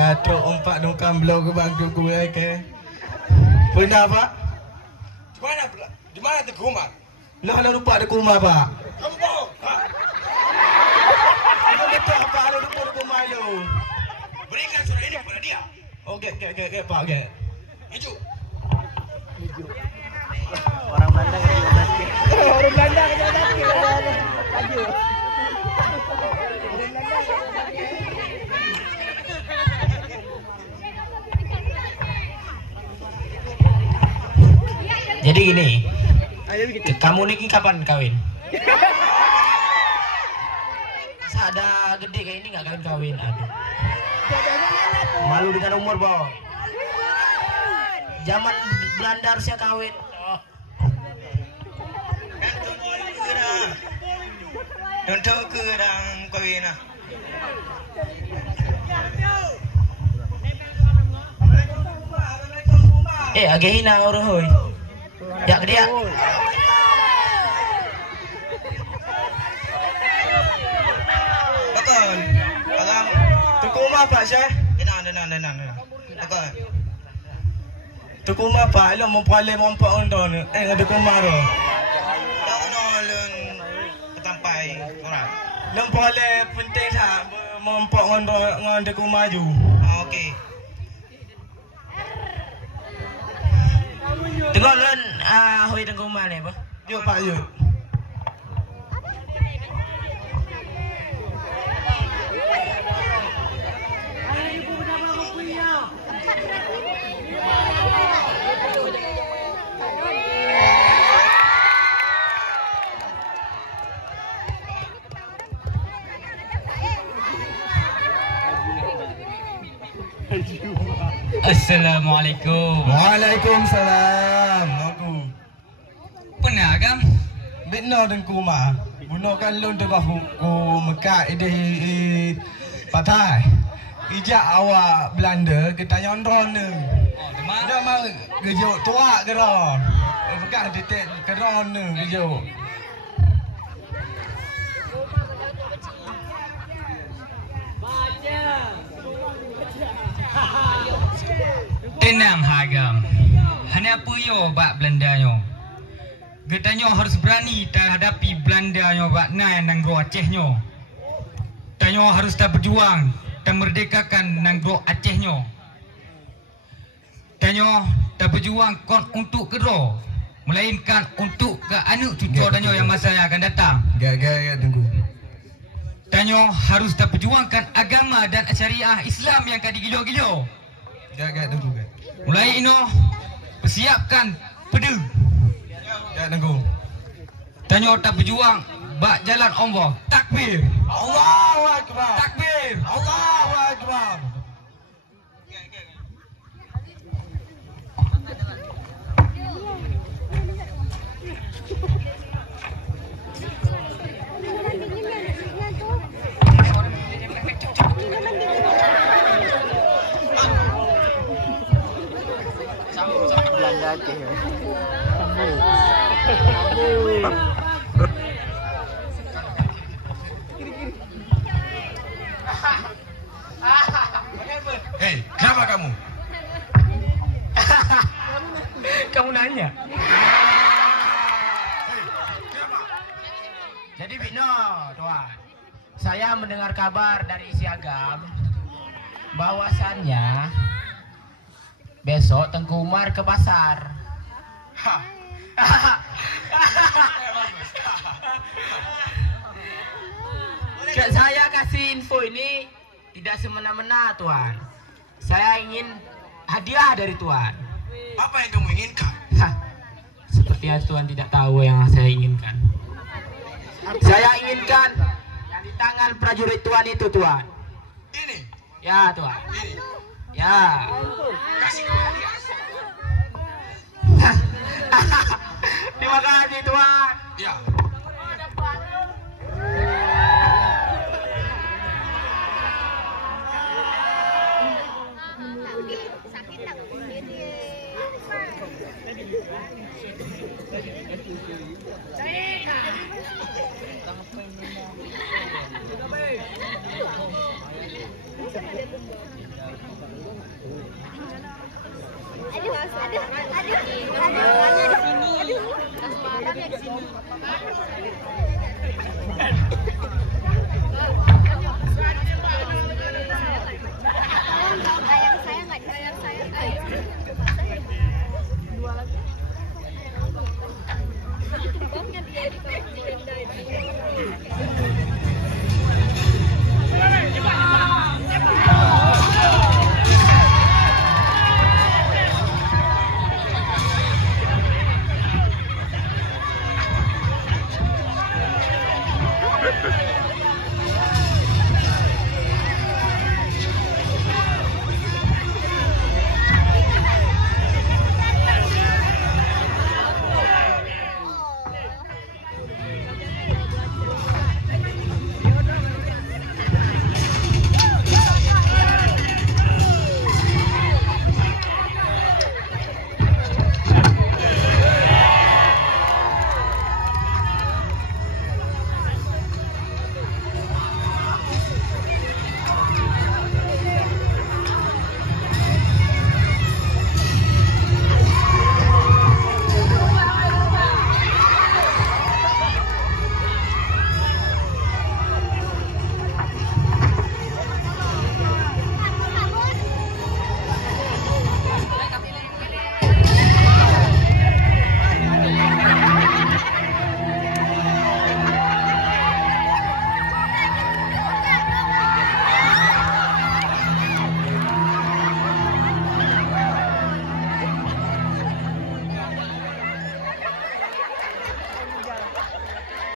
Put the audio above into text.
Katuk umpak nungkam belau ke bangku gue ke. Pernah pak? Di mana Tengku Umar? Lah lupa ada kumar pak. Kamu bohong. Lu betul apa lu lupa ada kumar lu? Berikan surat ini kepada dia. Oke pak oke. Maju. Orang Belanda ke basket. Orang Belanda ke basket. Maju. Jadi gini, kamu niki kapan kawin? Masa ada gede kayak ini nggak kawin? Aduh. Malu dengan umur boh. Zaman Belanda harusnya kawin. Untuk kerang kawin ah. Agak hina orang hoy. Ya dia. Betul. Alam Tengku umar pak Syekh. tenang. Betul. Tengku umar pak lu mempalai rompak undang ni. Ada kumar tu. Tak nolong ketampai orang. Lempalai penting tak mempak dengan tengku maju. Okey. Tengok lan hoy tengku umar ni apa? Yuk pak yuk. Assalamualaikum. Waalaikumsalam. Aku. Pernah agam? Benar tengku umar. Gunakan lon tu bahu ku mekat ide patai. Ijak awak Belanda kita nyondron ni. Dah mau gejuk tuak geron. Bukan titik geron ni gejuk. Tenang Hagam. Hanya apa yo bak Belanda nyo. Getanyo harus berani terhadapi Belanda nyo bak nai nanggro Aceh nyo. Tanyo harus tak berjuang dan merdekakan nanggro Aceh nyo. Tanyo tak berjuang kon untuk kedro, melainkan untuk ke anak cucu tanyo yang masa yang akan datang. Gak tunggu. Tanyo harus tak perjuangkan agama dan syariah Islam yang kadi gilo-gilo. Gak tunggu gak. Mulai ino persiapkan peda. Gak tunggu. Tanyo tak berjuang bak jalan Allah. Takbir. Allahu Akbar. Takbir. Allahu Akbar. Belanda Aceh. Hei, kenapa kamu? Kamu nanya. Jadi Bino, tuan. Saya mendengar kabar dari isi agam bahwasannya besok Tengku Umar ke pasar. Saya kasih info ini tidak semena-mena, tuan. Saya ingin hadiah dari tuan. Apa yang kamu inginkan? Sepertinya tuan tidak tahu yang saya inginkan. Saya inginkan yang di tangan prajurit tuan itu, tuan. Ini. Ya, tuan. Ini. Ya. Kasih kepada dia. Terima kasih, tuan. Ya. Sakit.